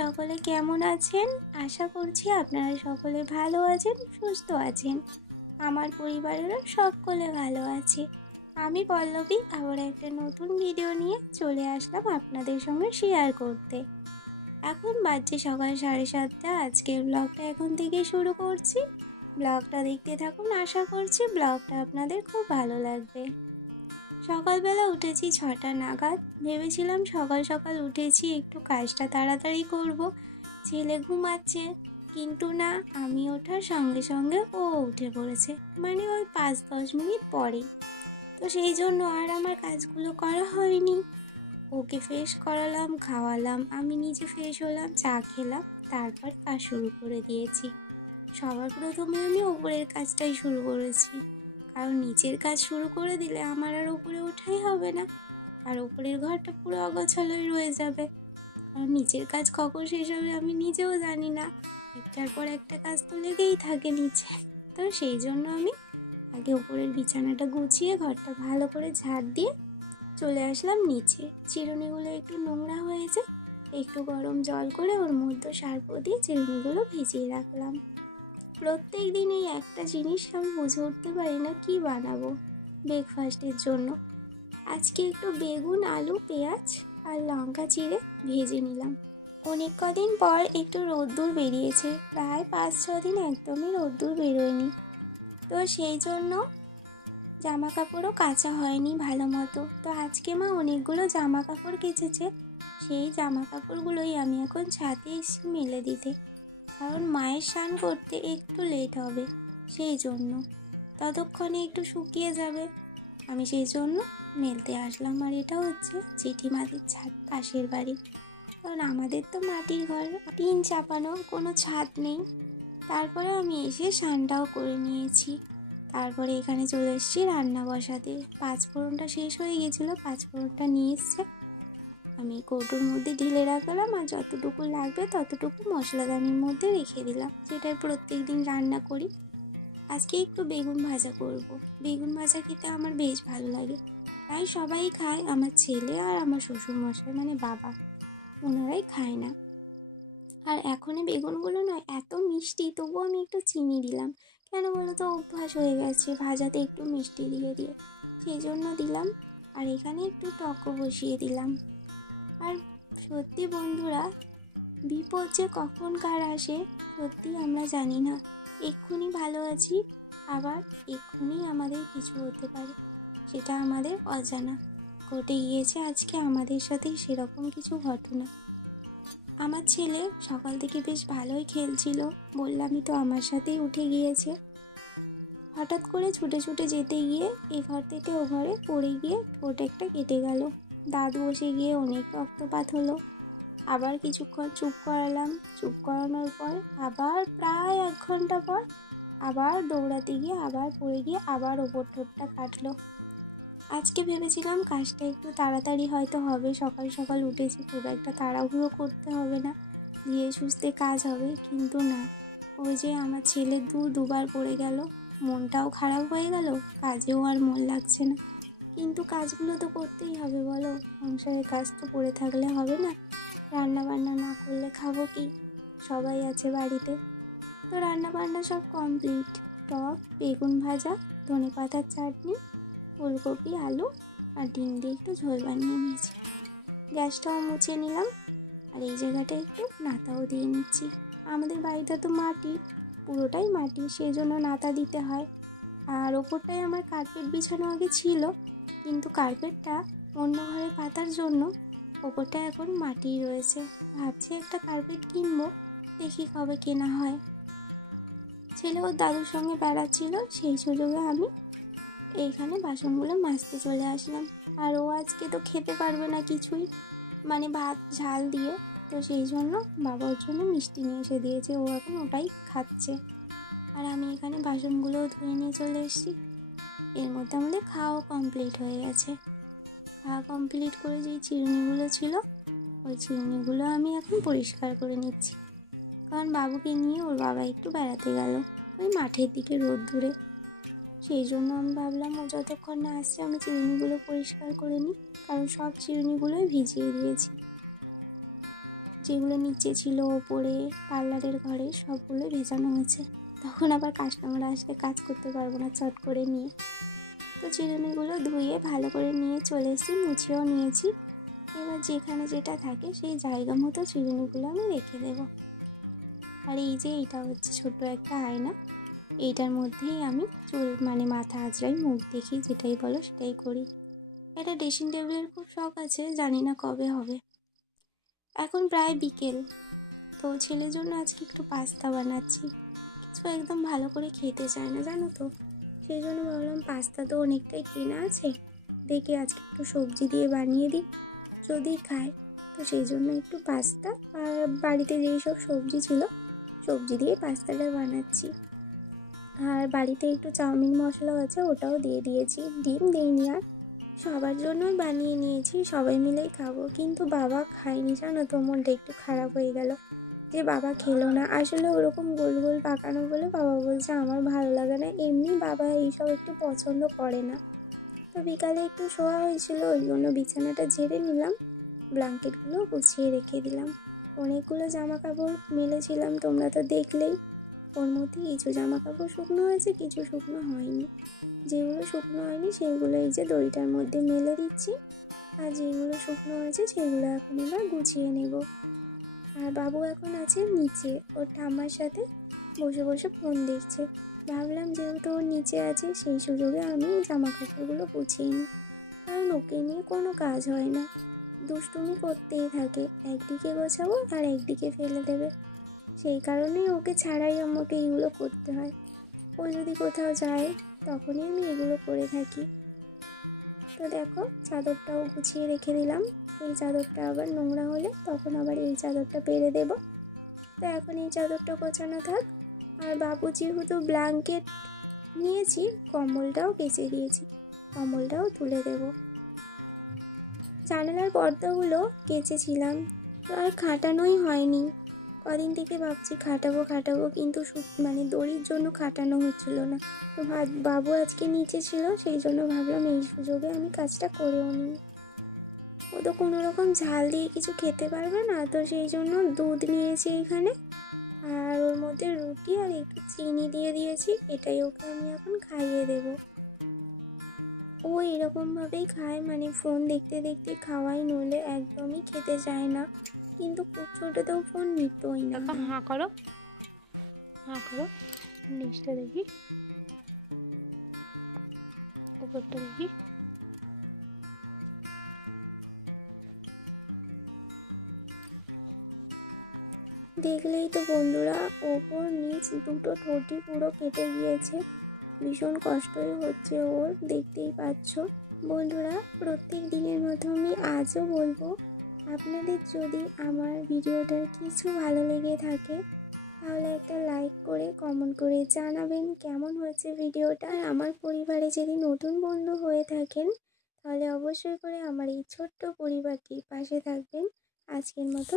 সকলে কেমন আছেন? আশা করছি আপনারা সকলে ভালো আছেন, সুস্থ আছেন। আমার পরিবারেরও সকলে ভালো আছে। আমি পল্লবী আবার একটা নতুন ভিডিও নিয়ে চলে আসলাম আপনাদের সঙ্গে শেয়ার করতে। এখন বাজছে সকাল 7:30। আজকের ব্লগটা এখন থেকে শুরু করছি। ব্লগটা দেখতে থাকুন, আশা করছি ব্লগটা আপনাদের খুব ভালো লাগবে। সকালবেলা উঠেছি 6টা নাগাদ। ভেবেছিলাম সকাল সকাল উঠেছি, একটু কাজটা তাড়াতাড়ি করব, ছেলে ঘুমাচ্ছে, কিন্তু না, আমি ওঠার সঙ্গে সঙ্গে ও উঠে পড়েছে, মানে ওই 5-10 মিনিট পরেই। তো সেই জন্য আর আমার কাজগুলো করা হয়নি। ওকে ফ্রেশ করালাম, খাওয়ালাম, আমি নিজে ফ্রেশ হলাম, চা খেলাম, তারপর কাজ শুরু করে দিয়েছি। সবার প্রথমে আমি ওপরের কাজটাই শুরু করেছি, কারণ নিচের কাজ শুরু করে দিলে আমার আর ওপরে ওঠাই হবে না, আর ওপরের ঘরটা পুরো অগোছালোই রয়ে যাবে। কারণ নিচের কাজ কখন শেষ হবে আমি নিজেও জানি না, একটার পর একটা কাজ তো লেগেই থাকে নিচে। তো সেই জন্য আমি আগে ওপরের বিছানাটা গুছিয়ে ঘরটা ভালো করে ঝাড় দিয়ে চলে আসলাম নিচে। চিরুনিগুলো একটু নোংরা হয়েছে, একটু গরম জল করে ওর মধ্যে সার্ফ দিয়ে চিরুনিগুলো ভিজিয়ে রাখলাম। প্রত্যেক দিন এই একটা জিনিস আমি বুঝে উঠতে পারি না কি বানাবো ব্রেকফাস্টের জন্য। আজকে একটু বেগুন, আলু, পেঁয়াজ আর লঙ্কা চিড়ে ভেজে নিলাম। অনেক কদিন পর একটু রোদ্দুর বেরিয়েছে, প্রায় 5-6 দিন একদমই রোদ্দুর বেরোয়নি। তো সেই জন্য জামা কাপড়ও কাচা হয়নি ভালো মতো। তো আজকে মা অনেকগুলো জামা কাপড় কেচেছে, সেই জামা কাপড়গুলোই আমি এখন ছাদে এসে মেলে দিতে, কারণ মায়ের স্নান করতে একটু লেট হবে, সেই জন্য ততক্ষণে একটু শুকিয়ে যাবে। আমি সেই জন্য মেলতে আসলাম। আর এটা হচ্ছে জেঠিমাদের ছাদ, পাশের বাড়ি, কারণ আমাদের তো মাটির ঘর, টিন চাপানো, কোনো ছাদ নেই। তারপরে আমি এসে স্নানটাও করে নিয়েছি। তারপরে এখানে চলে এসেছি রান্না বসাতে। 5 ফোড়নটা শেষ হয়ে গেছিলো, 5 ফোড়নটা নিয়ে এসছে, আমি কৌটোর মধ্যে ঢেলে রাখলাম, আর যতটুকু লাগবে ততটুকু মশলাদানির মধ্যে রেখে দিলাম, যেটা প্রত্যেক দিন রান্না করি। আজকে একটু বেগুন ভাজা করব। বেগুন ভাজা খেতে আমার বেশ ভালো লাগে, তাই সবাই খায়, আমার ছেলে আর আমার শ্বশুরমশাই মানে বাবা, ওনারাই খায় না। আর এখন বেগুনগুলো নয় এত মিষ্টি, তবুও আমি একটু চিনি দিলাম, কেন বলো তো, অভ্যাস হয়ে গেছে ভাজাতে একটু মিষ্টি দিয়ে দিয়ে, সেই জন্য দিলাম। আর এখানে একটু টকও বসিয়ে দিলাম। আর সত্যি বন্ধুরা, বিপদ যে কখন কার আসে সত্যি আমরা জানি না। এক্ষুনি ভালো আছি, আবার এক্ষুনি আমাদের কিছু হতে পারে, সেটা আমাদের অজানা। ঘটে গিয়েছে আজকে আমাদের সাথে সেরকম কিছু ঘটনা। আমার ছেলে সকাল থেকে বেশ ভালোই খেলছিল, বললামই তো আমার সাথেই উঠে গিয়েছে। হঠাৎ করে ছুটে ছুটে যেতে গিয়ে এ ঘর থেকে ও ঘরে পড়ে গিয়ে ঠোঁট একটা কেটে গেল, দাঁত বসে গিয়ে অনেক রক্তপাত হলো। আবার কিছুক্ষণ চুপ করালাম, চুপ করানোর পর আবার প্রায় 1 ঘন্টা পর আবার দৌড়াতে গিয়ে আবার পড়ে গিয়ে আবার ওপর ঠোঁটটা কাটলো। আজকে ভেবেছিলাম কাজটা একটু তাড়াতাড়ি হয়তো হবে, সকাল সকাল উঠেছি, খুব একটা তাড়াহুড়ো করতে হবে না, ধীরে সুস্থে কাজ হবে, কিন্তু না, ওই যে আমার ছেলে দুবার পড়ে গেল, মনটাও খারাপ হয়ে গেল, কাজেও আর মন লাগছে না। কিন্তু কাজগুলো তো করতেই হবে বলো, সংসারের কাজ তো পড়ে থাকলে হবে না, রান্না বান্না না করলে খাবো কি, সবাই আছে বাড়িতে। তো রান্না বান্না সব কমপ্লিট, টক, বেগুন ভাজা, ধনেপাতার চাটনি, ফুলকপি, আলু আর ডিম দিয়ে একটু ঝোল বানিয়ে নিয়েছি। গ্যাসটাও মুছে নিলাম, আর এই জায়গাটা একটু নাতাও দিয়ে নিচ্ছি। আমাদের বাড়িটা তো মাটি, পুরোটাই মাটি, সেই জন্য নাতা দিতে হয়। আর ওপরটায় আমার কার্পেট বিছানো আগে ছিল, কিন্তু কার্পেটটা অন্য ঘরে পাতার জন্য ওপরটা এখন মাটিই রয়েছে। ভাবছি একটা কার্পেট কিনবো, দেখি কবে কেনা হয়। ছেলে ওর দাদুর সঙ্গে বেড়াচ্ছিল, সেই সুযোগে আমি এইখানে বাসনগুলো মাজতে চলে আসলাম। আর ও আজকে তো খেতে পারবে না কিছুই, মানে ভাত ঝাল দিয়ে, তো সেই জন্য বাবা ওর জন্য মিষ্টি নিয়ে এসে দিয়েছে, ও এখন ওটাই খাচ্ছে। আর আমি এখানে বাসনগুলোও ধুয়ে নিয়ে চলে এসেছি। এর মধ্যে আমাদের খাওয়া কমপ্লিট হয়ে গেছে। খাওয়া কমপ্লিট করে যেই চিরুনিগুলো ছিল, ওই চিরুনিগুলো আমি এখন পরিষ্কার করে নিচ্ছি, কারণ বাবুকে নিয়ে ওর বাবা একটু বেড়াতে গেল ওই মাঠের দিকে রোদ্দুরে, সেই জন্য আমি ভাবলাম ও যতক্ষণ না আসছে আমি চিরুনিগুলো পরিষ্কার করে নিই, কারণ সব চিরুনিগুলোই ভিজিয়ে দিয়েছি। যেগুলো নিচে ছিল ওপরে পার্লারের ঘরে সবগুলো ভেজানো হয়েছে। তখন আবার কাস্টমার আসলে কাজ করতে পারবো না চট করে নিয়ে। তো চিরুনিগুলো ধুয়ে ভালো করে নিয়ে চলে এসেছি, মুছেও নিয়েছি। এবার যেখানে যেটা থাকে সেই জায়গা মতো চিরুনিগুলো আমি রেখে দেবো। আর এই যে এইটা হচ্ছে ছোট একটা আয়না, এইটার মধ্যেই আমি চুল মানে মাথা আঁচড়াই, মুখ দেখি, যেটাই বলো সেটাই করি। একটা ড্রেসিং টেবিলের খুব শখ আছে, জানি না কবে হবে। এখন প্রায় বিকেল, তো ছেলের জন্য আজকে একটু পাস্তা বানাচ্ছি। কিছু একদম ভালো করে খেতে চায় না জানো তো, সেই জন্য ভাবলাম পাস্তা তো অনেকটাই কেনা আছে, দেখি আজকে একটু সবজি দিয়ে বানিয়ে দিই, যদি খায়। তো সেই জন্য একটু পাস্তা আর বাড়িতে যেই সব সবজি ছিল সবজি দিয়ে পাস্তাটা বানাচ্ছি। আর বাড়িতে একটু চাউমিন মশলা আছে, ওটাও দিয়ে দিয়েছি, ডিম দিইনি। আর সবার জন্যই বানিয়ে নিয়েছি, সবাই মিলেই খাবো। কিন্তু বাবা খায়নি জানো তো, মনটা একটু খারাপ হয়ে গেল যে বাবা খেলো না। আসলে ওরকম গোল গোল পাকানো বলে বাবা বলছে আমার ভালো লাগে না, এমনি বাবা এইসব একটু পছন্দ করে না। তো বিকালে একটু শোয়া হয়েছিল, ওই জন্য বিছানাটা ঝেড়ে নিলাম, ব্ল্যাঙ্কেটগুলো গুছিয়ে রেখে দিলাম। অনেকগুলো জামা কাপড় মেলেছিলাম, তোমরা তো দেখলেই। ওর মধ্যে কিছু জামা কাপড় শুকনো হয়েছে, কিছু শুকনো হয়নি। যেগুলো শুকনো হয়নি সেইগুলো এই যে দড়িটার মধ্যে মেলে দিচ্ছি, আর যেগুলো শুকনো হয়েছে সেগুলো এখন এবার গুছিয়ে নেব। আর বাবু এখন আছে নিচে, ওর ঠাম্মার সাথে বসে বসে ফোন দেখছে। ভাবলাম যেহেতু ওর নিচে আছে সেই সুযোগে আমি জামা কাপড়গুলো গুছিয়ে নিই, কারণ ওকে নিয়ে কোনো কাজ হয় না, দুষ্টুমি করতেই থাকে, একদিকে গোছাবো আর একদিকে ফেলে দেবে। সেই কারণেই ওকে ছাড়াই আমাকে এইগুলো করতে হয়। ও যদি কোথাও যায় তখনই আমি এগুলো করে থাকি। তো দেখো চাদরটাও গুছিয়ে রেখে দিলাম, এই চাদরটা আবার নোংরা হলে তখন আবার এই চাদরটা পেরে দেব। তো এখন এই চাদরটা গোছানো থাক। আর বাবু যেহেতু ব্ল্যাঙ্কেট নিয়েছি, কম্বলটাও কেচে দিয়েছি, কম্বলটাও তুলে দেব। জানালার পর্দাগুলো কেচেছিলাম, তো আর খাটানোই হয়নি। কদিন থেকে ভাবছি খাটাবো খাটাবো, কিন্তু মানে দড়ির জন্য খাটানো হচ্ছিল না। তো বাবু আজকে নিচে ছিল, সেই জন্য ভাবলাম এই সুযোগে আমি কাজটা করেও নিই। ও তো কোনো রকম ঝাল দিয়ে কিছু খেতে পারবে না, তো সেই জন্য দুধ নিয়েছি এখানে, আর ওর মধ্যে রুটি আর একটু চিনি দিয়ে দিয়েছি, এটাই ওকে আমি এখন খাইয়ে দেব। ও এরকমভাবেই খায়, মানে ফোন দেখতে দেখতে খাওয়াই, নইলে একদমই খেতে চায় না। কিন্তু খুব ছোটোতেও ফোন নিতই না। হাঁ করো, হাঁ করো, নিচটা দেখি, উপরটা দেখি। দেখলেই তো বন্ধুরা, ওপর নিচ দুটো ঠোঁটই পুরো কেটে গিয়েছে, ভীষণ কষ্টই হচ্ছে ওর, দেখতেই পাচ্ছ। বন্ধুরা প্রত্যেক দিনের মতো আমি আজও বলবো, আপনাদের যদি আমার ভিডিওটার কিছু ভালো লেগে থাকে তাহলে একটা লাইক করে কমেন্ট করে জানাবেন কেমন হয়েছে ভিডিওটা। আর আমার পরিবারে যদি নতুন বন্ধু হয়ে থাকেন তাহলে অবশ্যই করে আমার এই ছোট্ট পরিবারটির পাশে থাকবেন। আজকের মতো